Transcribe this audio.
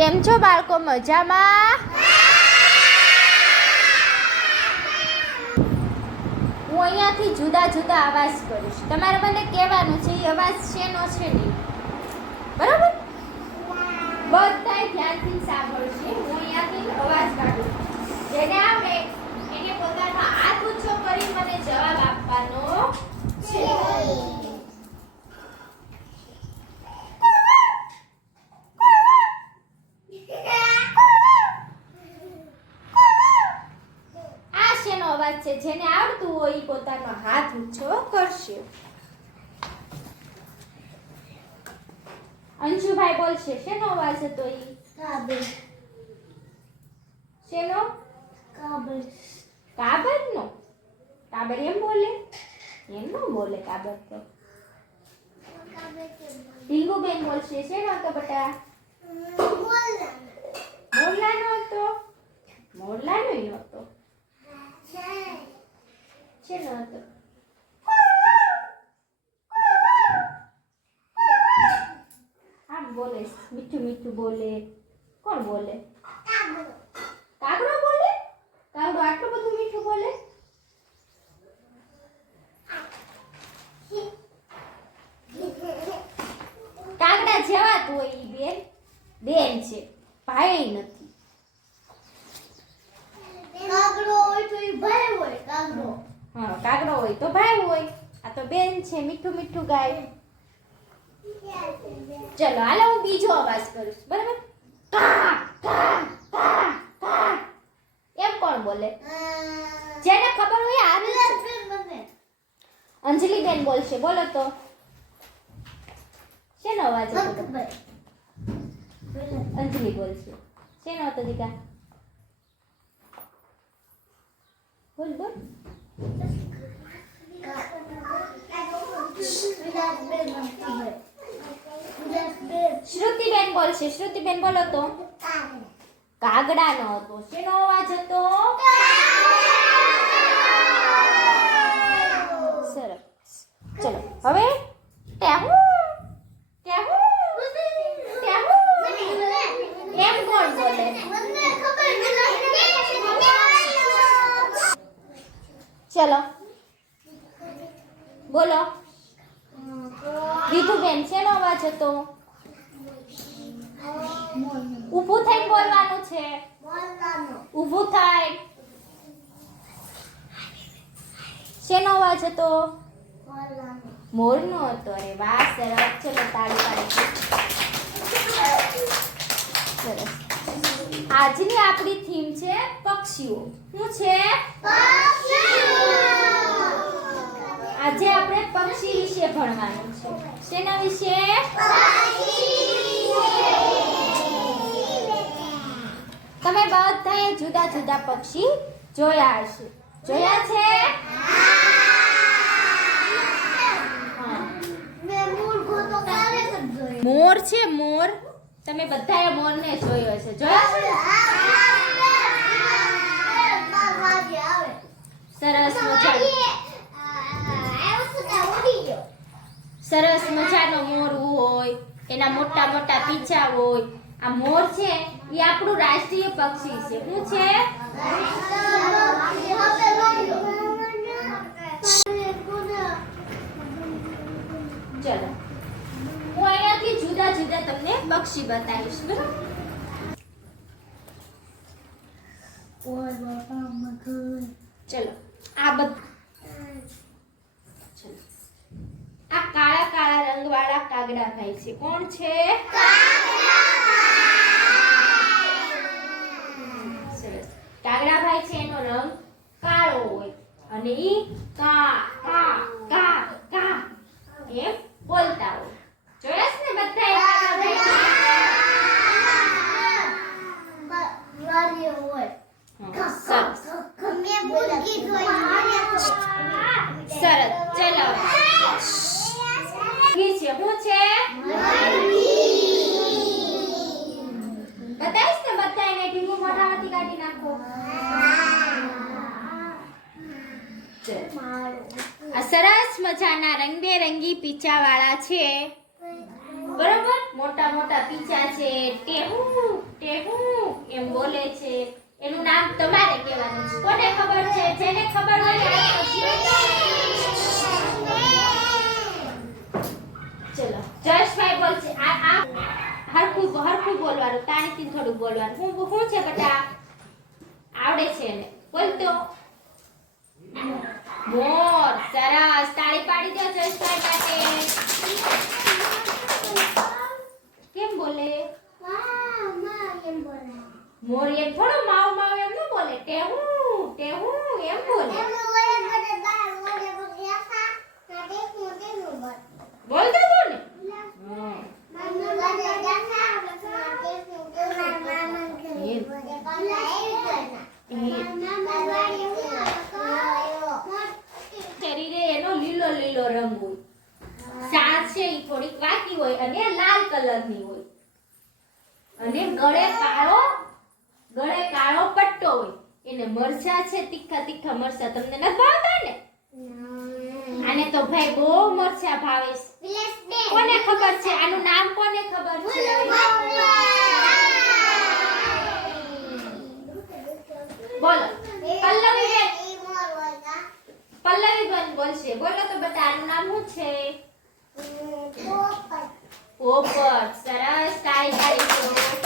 કેમ છો બાળકો? મજામાં? હું અહીંયાથી જુદા જુદા અવાજ કરીશ. તમારે મને કહેવાનું છે, એ અવાજ શેનો છે નહીં. બરાબર? બધાય ધ્યાનથી સાંભળશે. હું અહીંયાથી અવાજ કાઢું. જેને આવડે, એને પોતાનો હાથ ઊંચો કરી મને જવાબ આપવાનો છે આ શેનો અવાજ છે જેને આવડતું હોય એ પોતાનો હાથ ઊંચો કરશે. અંશુભાઈ બોલશે શેનો અવાજ હતો એ કાબર શેનો? કાબર કાબરનો કાબર એમ બોલે? એમ નો બોલે કાબર તો. ઢીંગુબેન બોલશે શેનો હતો બટા? મોરલાનો હતો. મોરલાનો નહોતો બોલે? મીઠું મીઠું બોલે. કોણ બોલે? કાગડો. બોલે? કાગડો આટલું બધું મીઠું બોલે? કાગડા જેવા તો ઈ બેન. બેન છે. ભાઈ નથી. કાગડો હોય તો એ ભાઈ હોય કાગડો. હા કાગડો હોય તો ભાઈ હોય. આ તો બેન છે. મીઠું મીઠું ગાય. ચલો હાલો હું બીજો અવાજ કરું છું, બરાબર? કા કા કા કા. એમ કોણ બોલે? જેને ખબર હોય. મને અંજલિ બેન બોલશે. બોલો તો. શેનો અવાજ અંજલિ બોલશે. શેનો હતો દીકા? બોલ બોલ. શ્રુતિબેન બોલશે શ્રુતિબેન બોલો તો કાગડાનો હતો. શેનો અવાજ હતો? સરસ. ચલો, હવે ટેહુ. ટેહુ. ટેહુ. એમ કોણ બોલે? ચલો, બોલો. વિધુબેન શેનો અવાજ હતો? ઊભું થઈને બોલવાનું છે. ઊભું થાય. શેનો અવાજ હતો? મોરનો હતો. અરે વાહ સરસ. ચલો તાળી પાડી. સરસ. આજની આપણી થીમ છે પક્ષીઓ. શું છે? આજે આપણે પક્ષી વિશે ભણવાનું છે. શેના વિશે? તમે બધાએ જુદા જુદા પક્ષી જોયા હશે. જોયા છે? મોર છે, મોર. તમે બધાએ મોરને જોયો છે જોયા છે? સરસ મજા. સરસ મજાનો મોર હોય, એના મોટા મોટા પીછા હોય આ મોર છે, એ આપણું રાષ્ટ્રીય પક્ષી છે. શું છે? ચલો. હું અહીંયાથી જુદા જુદા તમને પક્ષી બતાવીશ, બરાબર? ચલો. આ બધું ચલો. આ કાળા કાળા રંગવાળા કાગડા ભાઈ છે. કોણ છે સરસ ભાઈ છે એનો રંગ કાળો હોય. અને ઈ કા કા કા કા એમ બોલતા હોય. જોયસ ને બધા સરસ. ચલો. છે હું છે? આ સરસ મજાના રંગબેરંગી પીચા વાળા છે. બરોબર? મોટા મોટા પીચા છે. ટેહુ ટેહુ એમ બોલે છે. એનું નામ તમારે કહેવાનું છે. કોને ખબર છે? જેને ખબર હોય ચલો, જયેશભાઈ બોલ છે આ આ હરખું હરખું બોલવાનું તાણીથી થોડું બોલવાનું. હું શું છે બધા આવડે છે એને. બોલ તો. મોર સરસ. તાળી પાડી દો જયસભાઈ માટે કેમ બોલે? મોર એમ થોડો માવ માવ એમ ન બોલે? ટેહું ટેહું એમ બોલે. બોલ આખા, ના દેખું તેનું બસ. બોલ તો બોલ મામા વડે આખા, ના દેખું તેનું મામા ઘરે એમ. વડે બાર એવી ઘરના. મામા વડે હું મોટી. શરીરે એનો લીલો લીલો રંગ હોય સાસ છે એ થોડીક વાકી હોય અને લાલ કલરની હોય. અને ગળે કાળો ગળે કાળો પટ્ટો હોય. એને મરચા છે તીખા તીખા મરચા. તમને ન ભાવતા ને? આને તો ભાઈ બહુ મરચા ભાવે છે. કોને ખબર છે? આનું નામ કોને ખબર છે? બોલો. પલ્લવી બેન. પલ્લવી બેન બોલશે. બોલો તો બધા આનું નામ શું છે? પોપટ સરસ તાળી પાડી દો